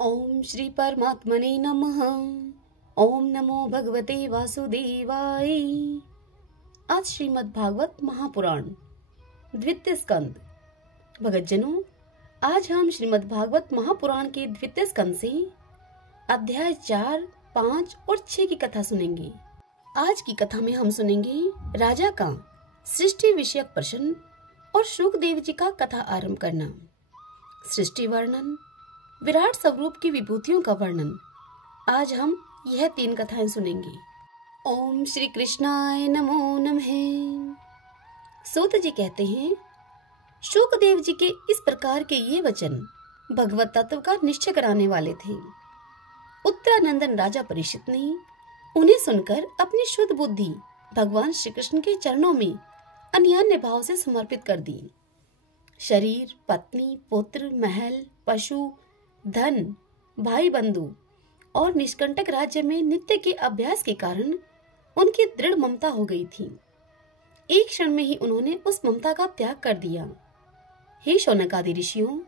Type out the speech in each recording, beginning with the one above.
ओम श्री परमात्मने नमः। ओम नमो भगवते वासुदेवाय। आज श्रीमद् भागवत महापुराण द्वितीय स्कंद। भगतजनों, आज हम श्रीमद् भागवत महापुराण के द्वितीय स्कंद से अध्याय 4, 5 और 6 की कथा सुनेंगे। आज की कथा में हम सुनेंगे राजा का सृष्टि विषयक प्रश्न और शुकदेव जी का कथा आरंभ करना, सृष्टि वर्णन, विराट स्वरूप की विभूतियों का वर्णन। आज हम यह 3 कथाएं सुनेंगे। ओम श्री कृष्णाय नमो नमः। सूत जी कहते हैं, शुकदेव जी के इस प्रकार के ये वचन भगवत तत्व का निश्चय कराने वाले थे। उत्तरानंदन राजा परीक्षित ने उन्हें सुनकर अपनी शुद्ध बुद्धि भगवान श्री कृष्ण के चरणों में अन्योन्य भाव से समर्पित कर दी। शरीर, पत्नी, पुत्र, महल, पशु, धन, भाई बंधु और निष्कंटक राज्य में नित्य के अभ्यास के कारण उनकी दृढ़ ममता हो गई थी। एक क्षण में ही उन्होंने उस ममता का त्याग कर दिया। हे शौनक आदि ऋषियों,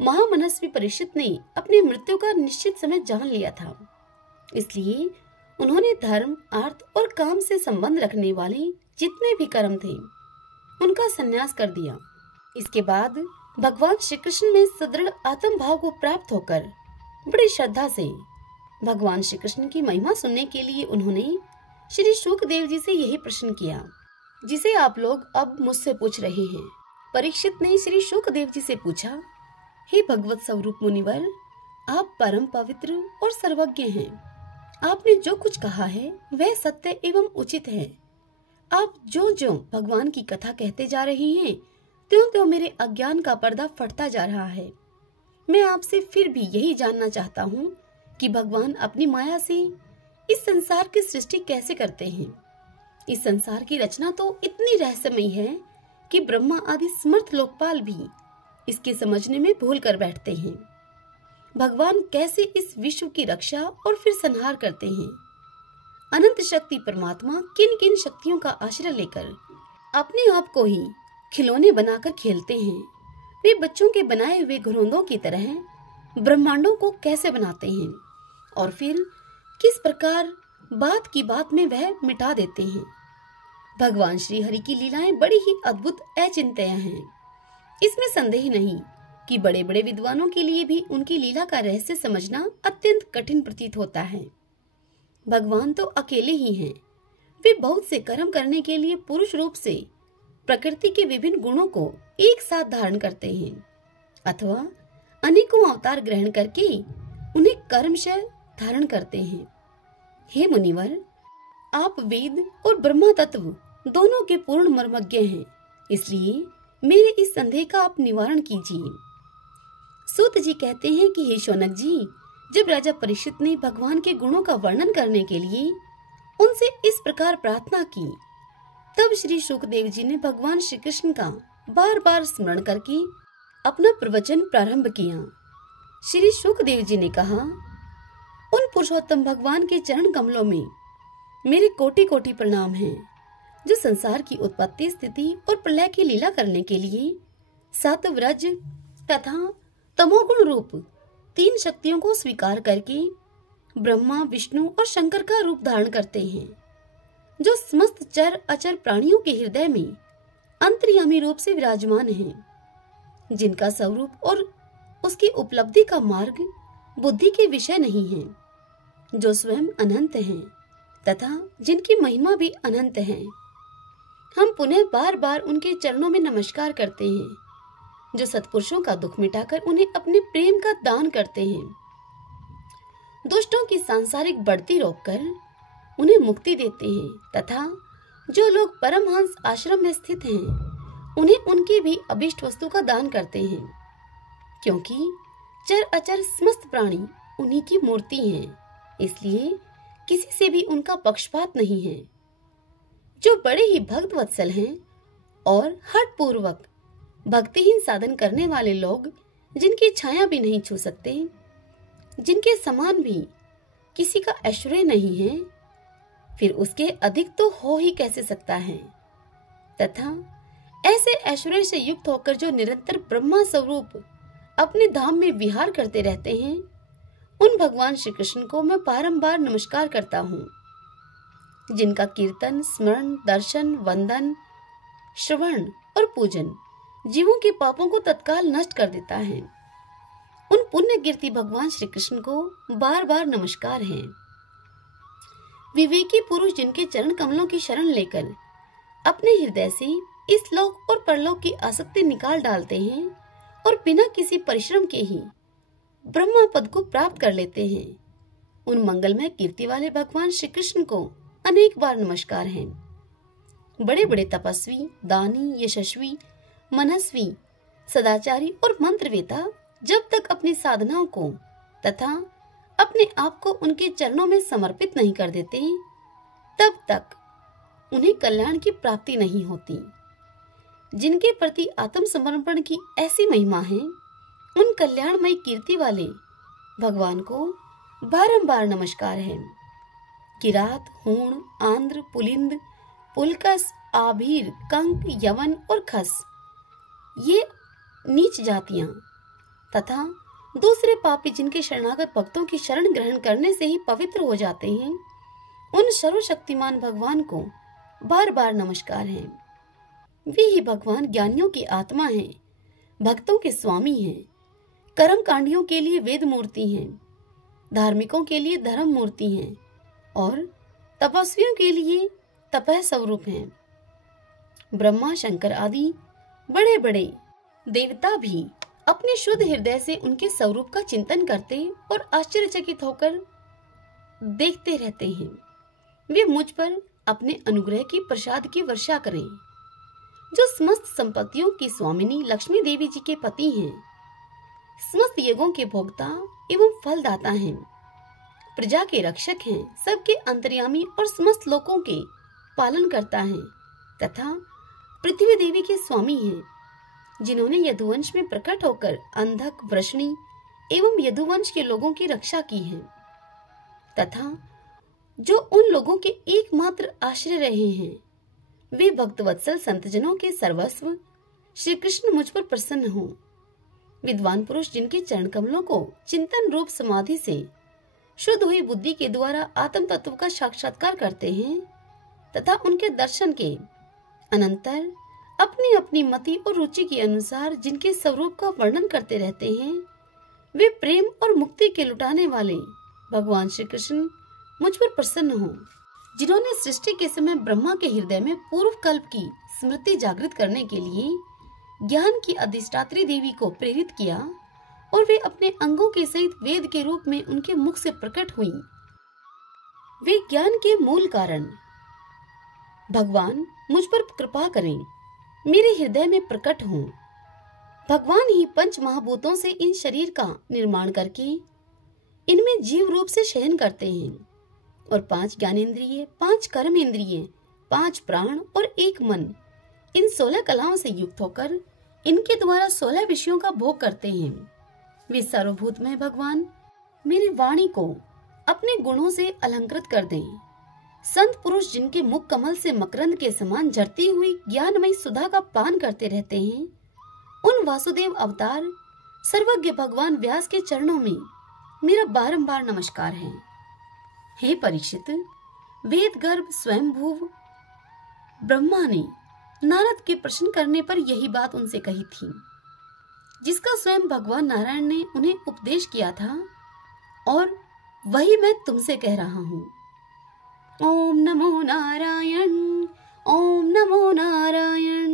महामनस्वी परीक्षित ने अपनी मृत्यु का निश्चित समय जान लिया था, इसलिए उन्होंने धर्म, अर्थ और काम से संबंध रखने वाले जितने भी कर्म थे उनका संन्यास कर दिया। इसके बाद भगवान श्री कृष्ण में सुदृढ़ आत्म भाव को प्राप्त होकर बड़ी श्रद्धा से भगवान श्री कृष्ण की महिमा सुनने के लिए उन्होंने श्री शुकदेव जी से यही प्रश्न किया, जिसे आप लोग अब मुझसे पूछ रहे हैं। परीक्षित ने श्री शुकदेव जी से पूछा, हे भगवत स्वरूप मुनिवर, आप परम पवित्र और सर्वज्ञ हैं। आपने जो कुछ कहा है वह सत्य एवं उचित है। आप जो जो भगवान की कथा कहते जा रहे हैं, त्यों त्यों मेरे अज्ञान का पर्दा फटता जा रहा है। मैं आपसे फिर भी यही जानना चाहता हूँ कि भगवान अपनी माया से इस संसार की सृष्टि कैसे करते हैं। इस संसार की रचना तो इतनी रहस्यमयी है कि ब्रह्मा आदि समर्थ लोकपाल भी इसके समझने में भूल कर बैठते हैं। भगवान कैसे इस विश्व की रक्षा और फिर संहार करते हैं। अनंत शक्ति परमात्मा किन किन शक्तियों का आश्रय लेकर अपने आप को ही खिलौने बनाकर खेलते हैं। वे बच्चों के बनाए हुए घरौंदों की तरह ब्रह्मांडों को कैसे बनाते हैं और फिर किस प्रकार बात की बात में वह मिटा देते हैं। भगवान श्री हरि की लीलाएं बड़ी ही अद्भुत अचिंत्य हैं। इसमें संदेह नहीं कि बड़े बड़े विद्वानों के लिए भी उनकी लीला का रहस्य समझना अत्यंत कठिन प्रतीत होता है। भगवान तो अकेले ही हैं। वे बहुत से कर्म करने के लिए पुरुष रूप से प्रकृति के विभिन्न गुणों को एक साथ धारण करते हैं अथवा अनेकों अवतार ग्रहण करके उन्हें कर्मशः धारण करते हैं। हे मुनिवर, आप वेद और ब्रह्मा तत्व दोनों के पूर्ण मर्मज्ञ हैं, इसलिए मेरे इस संदेह का आप निवारण कीजिए। सूत जी कहते हैं कि हे शौनक जी, जब राजा परीक्षित ने भगवान के गुणों का वर्णन करने के लिए उनसे इस प्रकार प्रार्थना की, तब श्री शुकदेव जी ने भगवान श्री कृष्ण का बार बार स्मरण करके अपना प्रवचन प्रारंभ किया। श्री शुकदेव जी ने कहा, उन पुरुषोत्तम भगवान के चरण कमलों में मेरे कोटि कोटि प्रणाम हैं, जो संसार की उत्पत्ति, स्थिति और प्रलय की लीला करने के लिए सत्व, रज तथा तमोगुण रूप 3 शक्तियों को स्वीकार करके ब्रह्मा, विष्णु और शंकर का रूप धारण करते हैं, जो समस्त चर अचर प्राणियों के हृदय में अंतर्यामी रूप से विराजमान हैं, जिनका स्वरूप और उसकी उपलब्धि का मार्ग बुद्धि के विषय नहीं है, जो स्वयं अनंत हैं तथा जिनकी महिमा भी अनंत है। हम पुनः बार बार उनके चरणों में नमस्कार करते हैं, जो सत्पुरुषों का दुख मिटाकर उन्हें अपने प्रेम का दान करते हैं, दुष्टों की सांसारिक बढ़ती रोककर उन्हें मुक्ति देते हैं तथा जो लोग परमहंस आश्रम में स्थित हैं उन्हें उनकी भी अभिष्ट वस्तु का दान करते हैं, क्योंकि चर अचर समस्त प्राणी उन्हीं की मूर्ति हैं, इसलिए किसी से भी उनका पक्षपात नहीं है। जो बड़े ही भक्त वत्सल हैं और हठ पूर्वक भक्तिहीन साधन करने वाले लोग, जिनकी छाया भी नहीं छू सकते, जिनके समान भी किसी का ऐश्वर्य नहीं है, फिर उसके अधिक तो हो ही कैसे सकता है। तथा ऐसे ऐश्वर्य से युक्त होकर जो निरंतर ब्रह्मा स्वरूप अपने धाम में विहार करते रहते हैं, उन भगवान श्री कृष्ण को मैं बारंबार नमस्कार करता हूँ, जिनका कीर्तन, स्मरण, दर्शन, वंदन, श्रवण और पूजन जीवों के पापों को तत्काल नष्ट कर देता है। उन पुण्य कीर्ति भगवान श्री कृष्ण को बार बार नमस्कार है। विवेकी पुरुष जिनके चरण कमलों की शरण लेकर अपने हृदय से इस लोक और परलोक की आसक्ति निकाल डालते हैं और बिना किसी परिश्रम के ही ब्रह्मा पद को प्राप्त कर लेते हैं, उन मंगलमय कीर्ति वाले भगवान श्री कृष्ण को अनेक बार नमस्कार है। बड़े बड़े तपस्वी, दानी, यशस्वी, मनस्वी, सदाचारी और मंत्रवेता जब तक अपनी साधनाओं को तथा अपने आप को उनके चरणों में समर्पित नहीं कर देते, तब तक उन्हें कल्याण की प्राप्ति नहीं होती। जिनके प्रति आत्मसमर्पण की ऐसी महिमा है, उन कल्याणमय कीर्ति वाले भगवान को बारंबार नमस्कार है। किरात, हूण, आंध्र, पुलिंद, पुलकस, आभीर, कंक, यवन और खस, ये नीच जातियां तथा दूसरे पापी जिनके शरणागत भक्तों की शरण ग्रहण करने से ही पवित्र हो जाते हैं, उन सर्वशक्तिमान भगवान को बार बार नमस्कार है। वे ही भगवान ज्ञानियों की आत्मा हैं, भक्तों के स्वामी हैं, कर्मकांडियों के लिए वेद मूर्ति हैं, धार्मिकों के लिए धर्म मूर्ति हैं और तपस्वियों के लिए तपह स्वरूप हैं। ब्रह्मा, शंकर आदि बड़े बड़े देवता भी अपने शुद्ध हृदय से उनके स्वरूप का चिंतन करते और आश्चर्यचकित होकर देखते रहते हैं। वे मुझ पर अपने अनुग्रह की प्रसाद की वर्षा करें, जो समस्त संपत्तियों की स्वामिनी लक्ष्मी देवी जी के पति हैं, समस्त यज्ञों के भोक्ता एवं फलदाता हैं, प्रजा के रक्षक हैं, सबके अंतर्यामी और समस्त लोकों के पालन करता है तथा पृथ्वी देवी के स्वामी हैं, जिन्होंने यदुवंश में प्रकट होकर अंधक, वृष्णि एवं यदुवंश के लोगों की रक्षा की है तथा जो उन लोगों के एकमात्र आश्रय रहे हैं। वे भक्तवत्सल संतजनों के सर्वस्व श्री कृष्ण मुझ पर प्रसन्न हो। विद्वान पुरुष जिनके चरण कमलों को चिंतन रूप समाधि से शुद्ध हुई बुद्धि के द्वारा आत्म तत्व का साक्षात्कार करते हैं तथा उनके दर्शन के अनंतर अपनी अपनी मति और रुचि के अनुसार जिनके स्वरूप का वर्णन करते रहते हैं, वे प्रेम और मुक्ति के लुटाने वाले भगवान श्री कृष्ण मुझ पर प्रसन्न हो। जिन्होंने सृष्टि के समय ब्रह्मा के हृदय में पूर्व कल्प की स्मृति जागृत करने के लिए ज्ञान की अधिष्ठात्री देवी को प्रेरित किया और वे अपने अंगों के सहित वेद के रूप में उनके मुख से प्रकट हुई। वे ज्ञान के मूल कारण भगवान मुझ पर कृपा करें, मेरे हृदय में प्रकट हों। भगवान ही पंच महाभूतों से इन शरीर का निर्माण करके इनमें जीव रूप से शयन करते हैं और 5 ज्ञानेंद्रिय, 5 कर्म इंद्रिय, 5 प्राण और 1 मन इन 16 कलाओं से युक्त होकर इनके द्वारा 16 विषयों का भोग करते हैं। वे सर्वभूतमय भगवान मेरी वाणी को अपने गुणों से अलंकृत कर दें। संत पुरुष जिनके मुख कमल से मकरंद के समान झरती हुई ज्ञानमयी सुधा का पान करते रहते हैं, उन वासुदेव अवतार सर्वज्ञ भगवान व्यास के चरणों में मेरा बारंबार नमस्कार है। हे परीक्षित, वेद गर्भ स्वयंभुव ब्रह्मा ने नारद के प्रश्न करने पर यही बात उनसे कही थी, जिसका स्वयं भगवान नारायण ने उन्हें उपदेश किया था और वही मैं तुमसे कह रहा हूँ। ओम नमो नारायण, ओम नमो नारायण।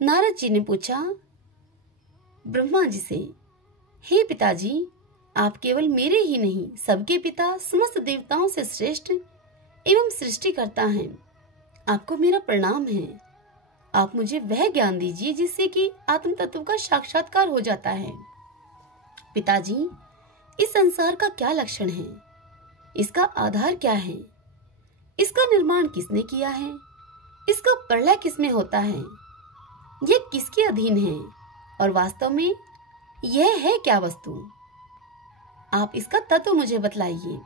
नारद जी ने पूछा ब्रह्मा जी से, हे पिताजी, आप केवल मेरे ही नहीं सबके पिता, समस्त देवताओं से श्रेष्ठ एवं सृष्टिकर्ता हैं। आपको मेरा प्रणाम है। आप मुझे वह ज्ञान दीजिए जिससे कि आत्म तत्व का साक्षात्कार हो जाता है। पिताजी, इस संसार का क्या लक्षण है? इसका आधार क्या है? इसका निर्माण किसने किया है? इसका प्रलय किसमें होता है? यह किसके अधीन है और वास्तव में यह है क्या वस्तु? आप इसका तत्व मुझे बतलाइए।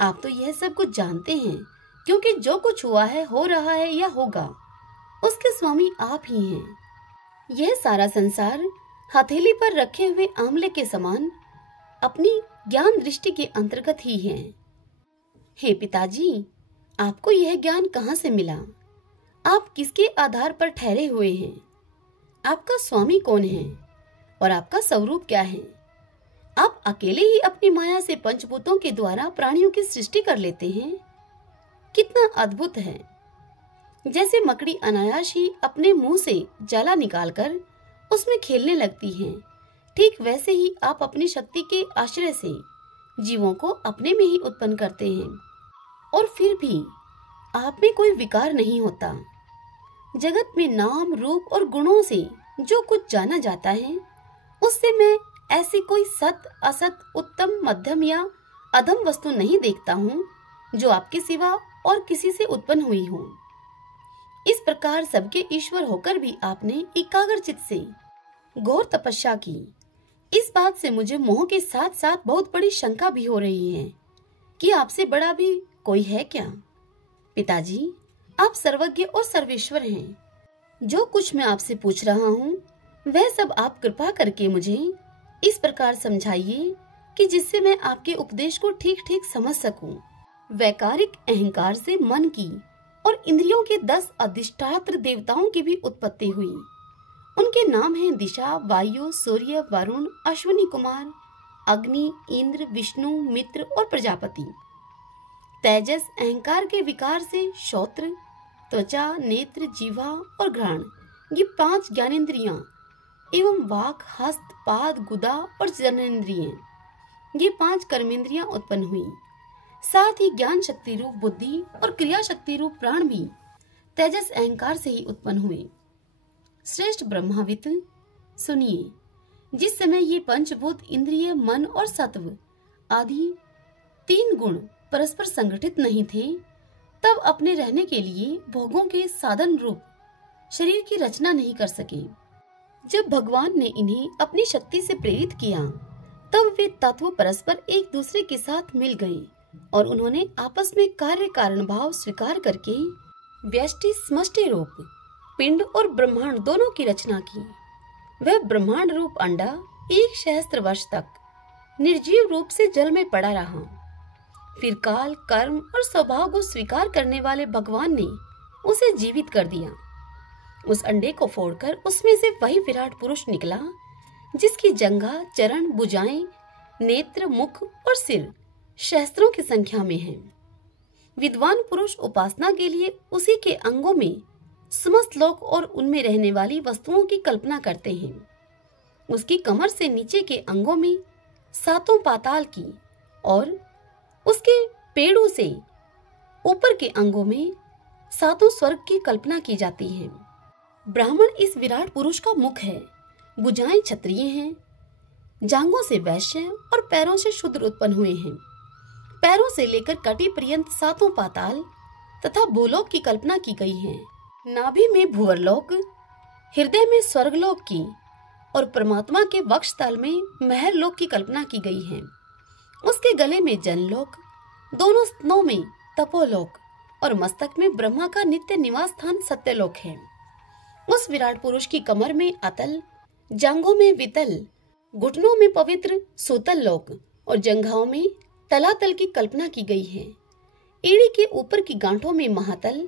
आप तो यह सब कुछ जानते हैं, क्योंकि जो कुछ हुआ है, हो रहा है या होगा, उसके स्वामी आप ही हैं। यह सारा संसार हथेली पर रखे हुए आंवले के समान अपनी ज्ञान दृष्टि के अंतर्गत ही हैं। हे पिताजी, आपको यह ज्ञान कहाँ से मिला? आप किसके आधार पर ठहरे हुए हैं? आपका स्वामी कौन है और आपका स्वरूप क्या है? आप अकेले ही अपनी माया से पंचभूतों के द्वारा प्राणियों की सृष्टि कर लेते हैं। कितना अद्भुत है! जैसे मकड़ी अनायास ही अपने मुंह से जाला निकालकर उसमें खेलने लगती है, ठीक वैसे ही आप अपनी शक्ति के आश्रय से जीवों को अपने में ही उत्पन्न करते हैं और फिर भी आप में कोई विकार नहीं होता। जगत में नाम, रूप और गुणों से जो कुछ जाना जाता है, उससे मैं ऐसी कोई सत, असत, उत्तम, मध्यम या अधम वस्तु नहीं देखता हूँ जो आपके सिवा और किसी से उत्पन्न हुई हो। इस प्रकार सबके ईश्वर होकर भी आपने एकाग्रचित से घोर तपस्या की। इस बात से मुझे मोह के साथ साथ बहुत बड़ी शंका भी हो रही है कि आपसे बड़ा भी कोई है क्या? पिताजी, आप सर्वज्ञ और सर्वेश्वर हैं। जो कुछ मैं आपसे पूछ रहा हूँ वह सब आप कृपा करके मुझे इस प्रकार समझाइए कि जिससे मैं आपके उपदेश को ठीक ठीक समझ सकूं। वैकारिक अहंकार से मन की और इंद्रियों के 10 अधिष्ठात्र देवताओं की भी उत्पत्ति हुई। उनके नाम हैं दिशा, वायु, सूर्य, वरुण, अश्विनी कुमार, अग्नि, इंद्र, विष्णु, मित्र और प्रजापति। तेजस अहंकार के विकार से श्रोत्र, त्वचा, नेत्र, जीवा और घ्राण, ये 5 ज्ञानेंद्रियां एवं वाक, हस्त, पाद, गुदा और जननेंद्रियां, ये 5 कर्मेंद्रियां उत्पन्न हुई। साथ ही ज्ञान शक्ति रूप बुद्धि और क्रिया शक्ति रूप प्राण भी तेजस अहंकार से ही उत्पन्न हुए। श्रेष्ठ ब्रह्मावित, सुनिए, जिस समय ये पंचभूत, इंद्रिय, मन और सत्व आदि 3 गुण परस्पर संगठित नहीं थे, तब अपने रहने के लिए भोगों के साधन रूप शरीर की रचना नहीं कर सके। जब भगवान ने इन्हें अपनी शक्ति से प्रेरित किया, तब वे तत्व परस्पर एक दूसरे के साथ मिल गए और उन्होंने आपस में कार्य कारण भाव स्वीकार करके व्यष्टि समष्टि रूप पिंड और ब्रह्मांड दोनों की रचना की। वह ब्रह्मांड रूप अंडा 1 सहस्त्र वर्ष तक निर्जीव रूप से जल में पड़ा रहा। फिर काल, कर्म और स्वभाव को स्वीकार करने वाले भगवान ने उसे जीवित कर दिया। उस अंडे को फोड़कर उसमें से वही विराट पुरुष निकला जिसकी जंघा, चरण, भुजाएं, नेत्र, मुख और सिर सहस्त्रों की संख्या में हैं। विद्वान पुरुष उपासना के लिए उसी के अंगों में समस्त लोक और उनमें रहने वाली वस्तुओं की कल्पना करते हैं। उसकी कमर से नीचे के अंगों में 7 पाताल की और उसके पेड़ों से ऊपर के अंगों में 7 स्वर्ग की कल्पना की जाती है। ब्राह्मण इस विराट पुरुष का मुख है, भुजाएं क्षत्रिय हैं, जांघों से वैश्य और पैरों से शूद्र उत्पन्न हुए हैं। पैरों से लेकर कटी पर्यंत 7 पाताल तथा भूलोक की कल्पना की गई है। नाभि में भुवरलोक, हृदय में स्वर्गलोक की और परमात्मा के वक्ष तल में महरलोक की कल्पना की गई है। उसके गले में जनलोक, दोनों स्तनों में तपोलोक और मस्तक में ब्रह्मा का नित्य निवास स्थान सत्यलोक है। उस विराट पुरुष की कमर में अतल, जांघों में वितल, घुटनों में पवित्र सूतल लोक और जंघाओं में तलातल की कल्पना की गई है। एड़ी के ऊपर की गांठों में महातल,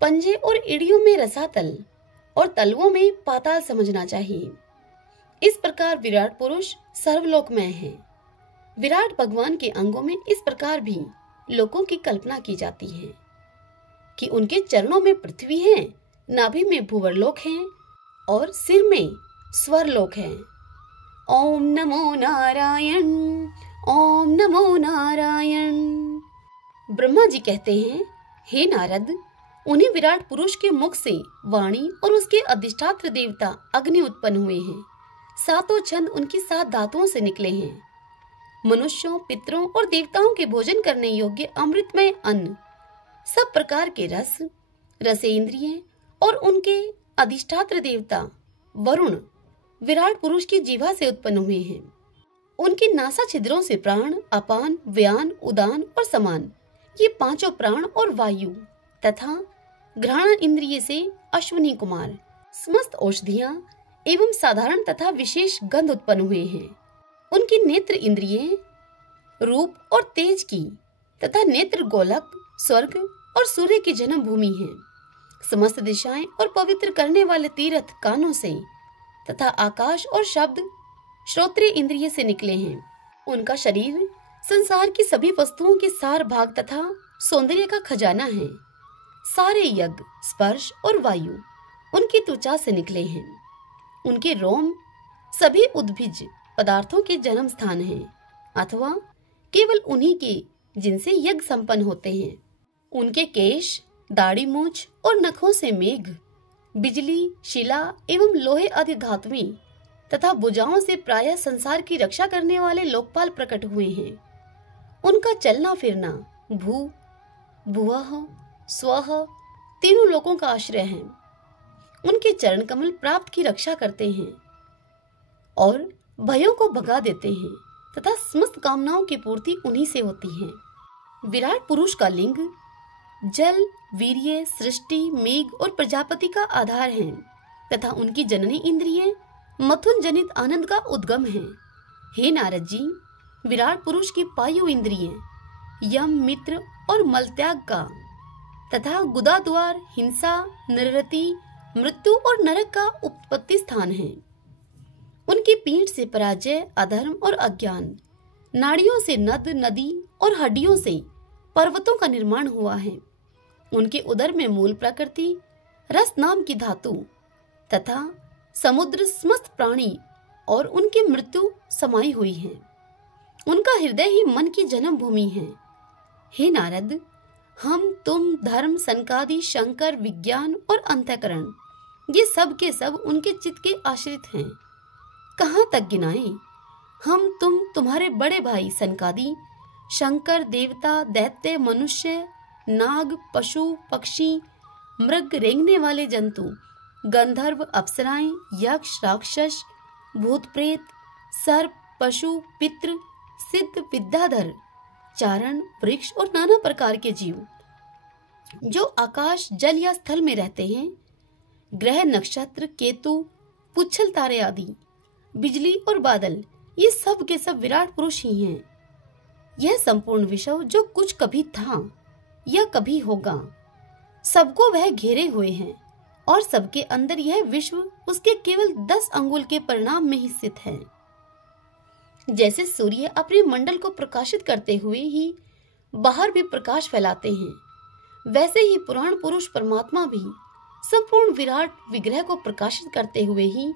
पंजे और एड़ियों में रसातल और तलवों में पाताल समझना चाहिए। इस प्रकार विराट पुरुष सर्वलोकमय है। विराट भगवान के अंगों में इस प्रकार भी लोकों की कल्पना की जाती है कि उनके चरणों में पृथ्वी है, नाभि में भुवरलोक है और सिर में स्वरलोक है। ओम नमो नारायण, ओम नमो नारायण। ब्रह्मा जी कहते हैं, हे नारद, उन्हीं विराट पुरुष के मुख से वाणी और उसके अधिष्ठात्र देवता अग्नि उत्पन्न हुए हैं। 7 छंद उनकी 7 धातुओं से निकले हैं। मनुष्यों, पितरों और देवताओं के भोजन करने योग्य अमृतमय अन्न, सब प्रकार के रस, रसेंद्रिय और उनके अधिष्ठात्र देवता वरुण विराट पुरुष की जीवा से उत्पन्न हुए हैं। उनके नासा छिद्रों से प्राण, अपान, व्यान, उदान और समान, ये 5 प्राण और वायु तथा घ्राण इंद्रिय से अश्विनी कुमार, समस्त औषधियां एवं साधारण तथा विशेष गंध उत्पन्न हुए हैं। उनकी नेत्र इंद्रियें रूप और तेज की तथा नेत्र गोलक स्वर्ग और सूर्य की जन्म भूमि है। समस्त दिशाएं और पवित्र करने वाले तीर्थ कानों से तथा आकाश और शब्द श्रोत्रिय इंद्रिय से निकले हैं। उनका शरीर संसार की सभी वस्तुओं के सार भाग तथा सौंदर्य का खजाना है। सारे यज्ञ स्पर्श और वायु उनकी त्वचा से निकले हैं। उनके रोम सभी उद्भिज पदार्थों के जन्म स्थान हैं, अथवा केवल उन्हीं के जिनसे यज्ञ संपन्न होते हैं। उनके केश दाढ़ी मूछ और नखों से मेघ बिजली शिला एवं लोहे आदि धातुएं तथा भुजाओं से प्रायः संसार की रक्षा करने वाले लोकपाल प्रकट हुए हैं। उनका चलना फिरना भू भुवः स्वः तीनों लोकों का आश्रय है। उनके चरण कमल प्राप्त की रक्षा करते हैं और भयों को भगा देते हैं तथा समस्त कामनाओं की पूर्ति उन्हीं से होती है। विराट पुरुष का लिंग जल वीर्य सृष्टि मेघ और प्रजापति का आधार है तथा उनकी जननी इंद्रिय मथुन जनित आनंद का उद्गम है। हे नारद जी, विराट पुरुष की पायु इंद्रिय यम मित्र और मलत्याग का तथा गुदा द्वार हिंसा निरृति मृत्यु और नरक का उत्पत्ति स्थान है। उनकी पीठ से पराजय अधर्म और अज्ञान, नाड़ियों से नद नदी और हड्डियों से पर्वतों का निर्माण हुआ है। उनके उदर में मूल प्रकृति रस नाम की धातु तथा समुद्र समस्त प्राणी और उनकी मृत्यु समाई हुई है। उनका हृदय ही मन की जन्म भूमि है। हे नारद, हम तुम धर्म सनकादि शंकर विज्ञान और अंतःकरण ये सब के सब उनके चित्त के आश्रित हैं। कहाँ तक गिनाएं? हम तुम तुम्हारे बड़े भाई सनकादि शंकर देवता दैत्य मनुष्य नाग पशु पक्षी मृग रेंगने वाले जंतु गंधर्व अप्सराएं यक्ष राक्षस भूत प्रेत सर्प पशु पितृ सिद्ध विद्याधर चारण वृक्ष और नाना प्रकार के जीव जो आकाश जल या स्थल में रहते हैं, ग्रह नक्षत्र केतु पुच्छल तारे आदि बिजली और बादल ये सब के सब विराट पुरुष ही हैं। यह संपूर्ण विश्व जो कुछ कभी था या कभी होगा, सबको वह घेरे हुए हैं और सबके अंदर यह विश्व उसके केवल 10 अंगुल के परिणाम में ही स्थित है। जैसे सूर्य अपने मंडल को प्रकाशित करते हुए ही बाहर भी प्रकाश फैलाते हैं, वैसे ही पुराण पुरुष परमात्मा भी संपूर्ण विराट विग्रह को प्रकाशित करते हुए ही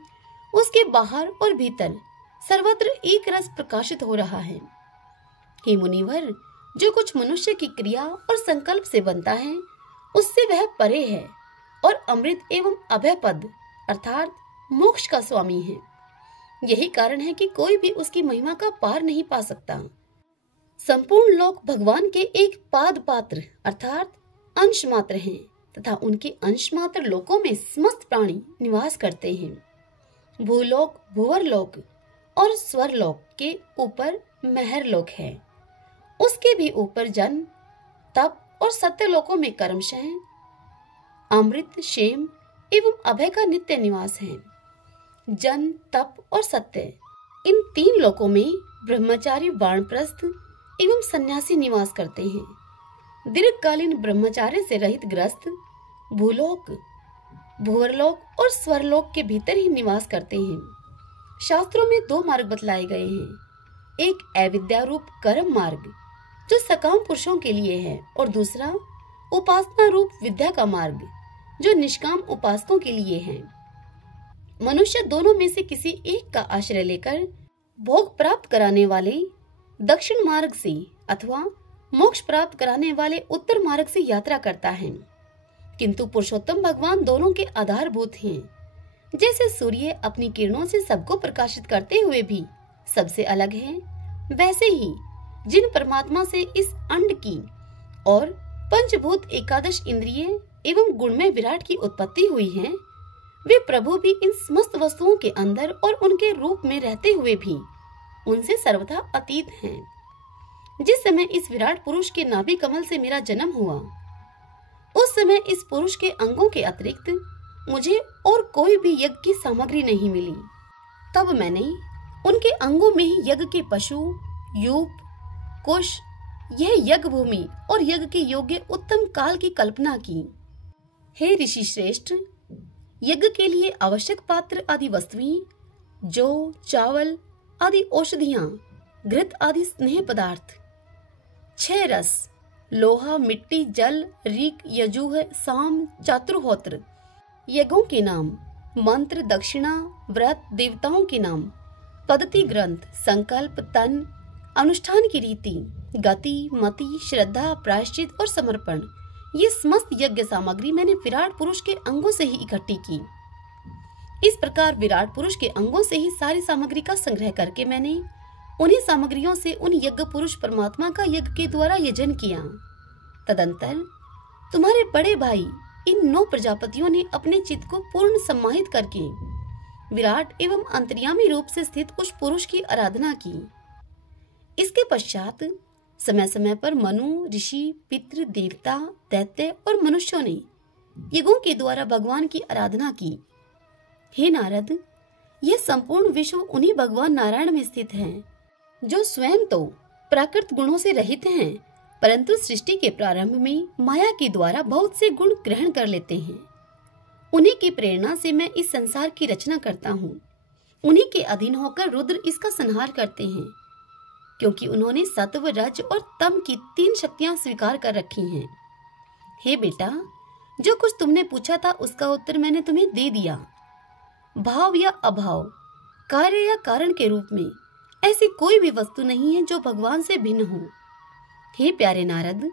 उसके बाहर और भीतर सर्वत्र एक रस प्रकाशित हो रहा है। हे मुनिवर, जो कुछ मनुष्य की क्रिया और संकल्प से बनता है उससे वह परे है और अमृत एवं अभय पद अर्थात मोक्ष का स्वामी है। यही कारण है कि कोई भी उसकी महिमा का पार नहीं पा सकता। संपूर्ण लोक भगवान के एक पाद पात्र अर्थात अंश मात्र हैं तथा उनके अंश मात्र लोकों में समस्त प्राणी निवास करते हैं। भूलोक भूवरलोक और स्वरलोक के ऊपर महरलोक है, उसके भी ऊपर जन्म तप और सत्य लोकों में कर्मशः अमृत क्षेम एवं अभय का नित्य निवास है। जन्म तप और सत्य इन 3 लोकों में ब्रह्मचारी वानप्रस्थ एवं सन्यासी निवास करते हैं। दीर्घकालीन ब्रह्मचार्य से रहित ग्रस्त भूलोक भूवरलोक और स्वरलोक के भीतर ही निवास करते हैं। शास्त्रों में 2 मार्ग बतलाए गए हैं, एक अविद्या रूप कर्म मार्ग जो सकाम पुरुषों के लिए है और दूसरा उपासना रूप विद्या का मार्ग जो निष्काम उपासकों के लिए है। मनुष्य दोनों में से किसी एक का आश्रय लेकर भोग प्राप्त कराने वाले दक्षिण मार्ग से अथवा मोक्ष प्राप्त कराने वाले उत्तर मार्ग से यात्रा करता है, किंतु पुरुषोत्तम भगवान दोनों के आधारभूत हैं। जैसे सूर्य अपनी किरणों से सबको प्रकाशित करते हुए भी सबसे अलग है, वैसे ही जिन परमात्मा से इस अंड की और पंचभूत एकादश इंद्रिय एवं गुणमय विराट की उत्पत्ति हुई है, वे प्रभु भी इन समस्त वस्तुओं के अंदर और उनके रूप में रहते हुए भी उनसे सर्वथा अतीत हैं। जिस समय इस विराट पुरुष के नाभि कमल से मेरा जन्म हुआ, उस समय इस पुरुष के अंगों के अतिरिक्त मुझे और कोई भी यज्ञ की सामग्री नहीं मिली। तब मैंने उनके अंगों में ही यज्ञ के पशु, यूप, कुश, यह यज्ञ भूमि और यज्ञ के योग्य उत्तम काल की कल्पना की। हे ऋषि श्रेष्ठ, यज्ञ के लिए आवश्यक पात्र आदि वस्तुएं, जौ, चावल आदि औषधियां, घृत आदि स्नेह पदार्थ, 6 रस, लोहा, मिट्टी, जल, ऋक, यजुः, साम, चातुर्होत्र, यज्ञों के नाम, मंत्र, दक्षिणा, व्रत, देवताओं के नाम, पद्धति ग्रंथ, संकल्प, तन, अनुष्ठान की रीति, गति, मति, श्रद्धा, प्रायश्चित और समर्पण, ये समस्त यज्ञ सामग्री मैंने विराट पुरुष के अंगों से ही इकट्ठी की। इस प्रकार विराट पुरुष के अंगों से ही सारी सामग्री का संग्रह करके मैंने उन्हीं सामग्रियों से उन यज्ञ पुरुष परमात्मा का यज्ञ के द्वारा यजन किया। तदंतर तुम्हारे बड़े भाई इन 9 प्रजापतियों ने अपने चित्त को पूर्ण सम्माहित करके विराट एवं अंतर्यामी रूप से स्थित उस पुरुष की आराधना की। इसके पश्चात समय समय पर मनु, ऋषि, पितृ, देवता, दैत्य और मनुष्यों ने यज्ञों के द्वारा भगवान की आराधना की। हे नारद, यह संपूर्ण विश्व उन्हीं भगवान नारायण में स्थित है, जो स्वयं तो प्राकृत गुणों से रहित हैं, परंतु सृष्टि के प्रारंभ में माया के द्वारा बहुत से गुण ग्रहण कर लेते हैं। उन्हीं की प्रेरणा से मैं इस संसार की रचना करता हूँ। उन्हीं के अधीन होकर रुद्र इसका संहार करते हैं, क्योंकि उन्होंने सत्व, रज और तम की 3 शक्तियां स्वीकार कर रखी हैं। हे बेटा, जो कुछ तुमने पूछा था उसका उत्तर मैंने तुम्हें दे दिया। भाव या अभाव, कार्य या कारण के रूप में ऐसी कोई भी वस्तु नहीं है जो भगवान से भिन्न हो। हे प्यारे नारद,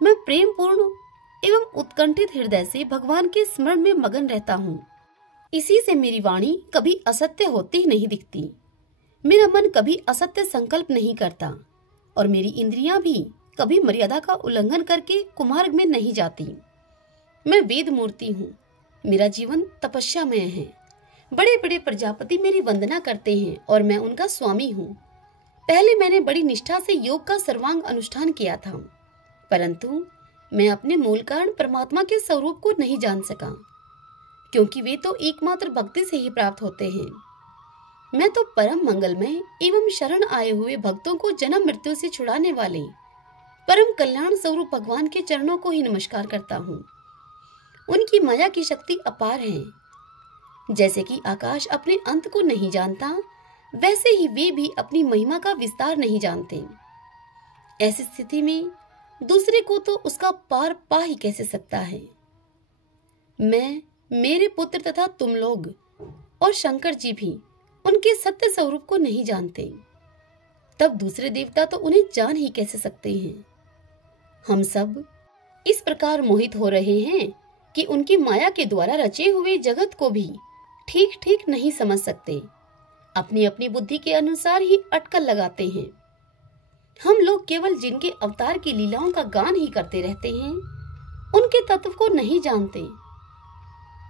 मैं प्रेम पूर्ण एवं उत्कंठित हृदय से भगवान के स्मरण में मगन रहता हूँ। इसी से मेरी वाणी कभी असत्य होती ही नहीं दिखती, मेरा मन कभी असत्य संकल्प नहीं करता और मेरी इंद्रियां भी कभी मर्यादा का उल्लंघन करके कुमार्ग में नहीं जाती। मैं वेद मूर्ति हूँ, मेरा जीवन तपस्यामय है। बड़े बड़े प्रजापति मेरी वंदना करते हैं और मैं उनका स्वामी हूँ। पहले मैंने बड़ी निष्ठा से योग का सर्वांग अनुष्ठान किया था, परंतु मैं अपने मूल कारण परमात्मा के स्वरूप को नहीं जान सका, क्योंकि वे तो एकमात्र भक्ति से ही प्राप्त होते हैं। मैं तो परम मंगलमय एवं शरण आए हुए भक्तों को जन्म मृत्यु से छुड़ाने वाले परम कल्याण स्वरूप भगवान के चरणों को ही नमस्कार करता हूँ। उनकी माया की शक्ति अपार है। जैसे कि आकाश अपने अंत को नहीं जानता, वैसे ही वे भी अपनी महिमा का विस्तार नहीं जानते। ऐसी स्थिति में दूसरे को तो उसका पार पा ही कैसे सकता है। मैं, मेरे पुत्र तथा तुम लोग और शंकर जी भी उनके सत्य स्वरूप को नहीं जानते, तब दूसरे देवता तो उन्हें जान ही कैसे सकते हैं। हम सब इस प्रकार मोहित हो रहे हैं कि उनकी माया के द्वारा रचे हुए जगत को भी ठीक ठीक नहीं समझ सकते, अपनी अपनी बुद्धि के अनुसार ही अटकल लगाते हैं। हम लोग केवल जिनके अवतार की लीलाओं का गान ही करते रहते हैं, उनके तत्व को नहीं जानते।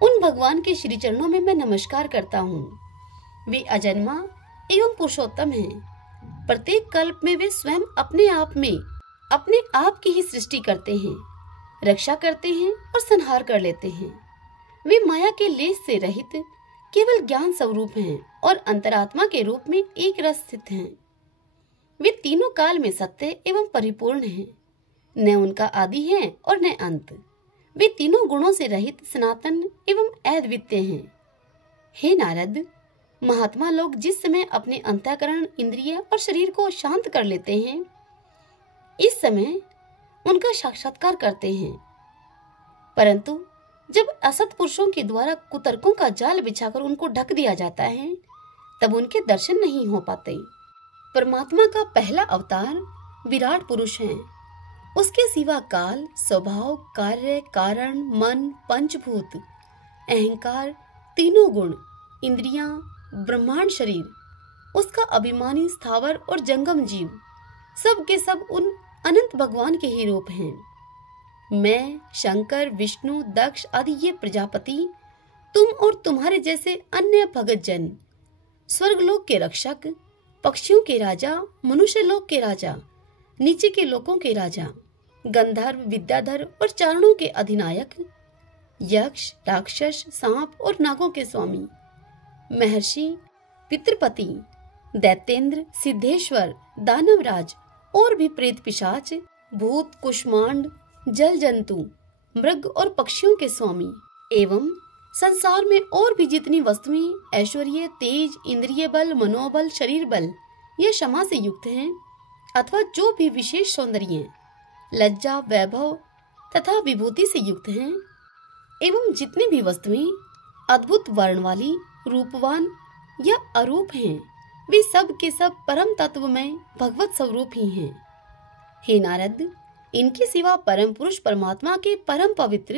उन भगवान के श्री चरणों में मैं नमस्कार करता हूँ। वे अजन्मा एवं पुरुषोत्तम हैं। प्रत्येक कल्प में वे स्वयं अपने आप में अपने आप की ही सृष्टि करते हैं, रक्षा करते हैं और संहार कर लेते हैं। वे माया के लेस से रहित केवल ज्ञान स्वरूप हैं और अंतरात्मा के रूप में एक रस स्थित हैं। वे तीनों काल में सत्य एवं परिपूर्ण हैं, न उनका आदि है और न अंत। वे तीनों गुणों से रहित सनातन एवं अद्वितीय हैं। हे नारद, महात्मा लोग जिस समय अपने अंतःकरण, इंद्रिय और शरीर को शांत कर लेते हैं, इस समय उनका साक्षात्कार करते हैं। परंतु जब असत पुरुषों के द्वारा कुतर्कों का जाल बिछाकर उनको ढक दिया जाता है, तब उनके दर्शन नहीं हो पाते। परमात्मा का पहला अवतार विराट पुरुष है। उसके सिवा काल, स्वभाव, कार्य, कारण, मन, पंचभूत, अहंकार, तीनों गुण, इंद्रियां, ब्रह्मांड शरीर, उसका अभिमानी स्थावर और जंगम जीव, सब के सब उन अनंत भगवान के ही रूप हैं। मैं, शंकर, विष्णु, दक्ष आदि ये प्रजापति, तुम और तुम्हारे जैसे अन्य भगत जन, स्वर्गलोक के रक्षक, पक्षियों के राजा, मनुष्य लोक के राजा, नीचे के लोकों के राजा, गंधर्व, विद्याधर और चारणों के अधिनायक, यक्ष, राक्षस, सांप और नागों के स्वामी, महर्षि, पितृपति, दैत्येंद्र, सिद्धेश्वर, दानवराज और भी प्रेत पिशाच, भूत, कुष्मांड, जल जंतु, मृग और पक्षियों के स्वामी एवं संसार में और भी जितनी वस्तुएं ऐश्वर्य, तेज, इंद्रिय बल, मनोबल, शरीर बल या क्षमा से युक्त हैं अथवा जो भी विशेष सौंदर्य, लज्जा, वैभव तथा विभूति से युक्त हैं एवं जितनी भी वस्तुएं अद्भुत वर्ण वाली, रूपवान या अरूप हैं, वे सब के सब परम तत्व में भगवत स्वरूप ही हैं। हे नारद, इनके सिवा परम पुरुष परमात्मा के परम पवित्र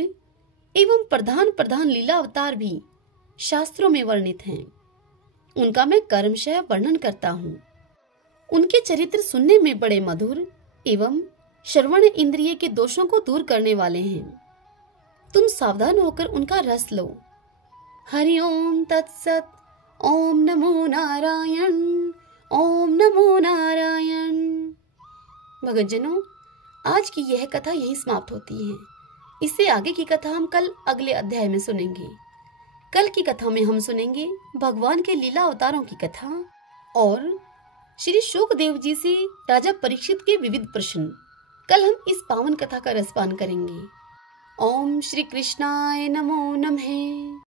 एवं प्रधान प्रधान लीला अवतार भी शास्त्रों में वर्णित हैं। उनका मैं कर्मशः वर्णन करता हूँ। उनके चरित्र सुनने में बड़े मधुर एवं श्रवण इंद्रिय के दोषों को दूर करने वाले हैं। तुम सावधान होकर उनका रस लो। हरि ओम तत्सत। ओम नमो नारायण। ओम नमो नारायण। भक्तजनों, आज की यह कथा यहीं समाप्त होती है। इससे आगे की कथा हम कल अगले अध्याय में सुनेंगे। कल की कथा में हम सुनेंगे भगवान के लीला अवतारों की कथा और श्री शुकदेव जी से राजा परीक्षित के विविध प्रश्न। कल हम इस पावन कथा का रसपान करेंगे। ओम श्री कृष्णाय नमो नमः।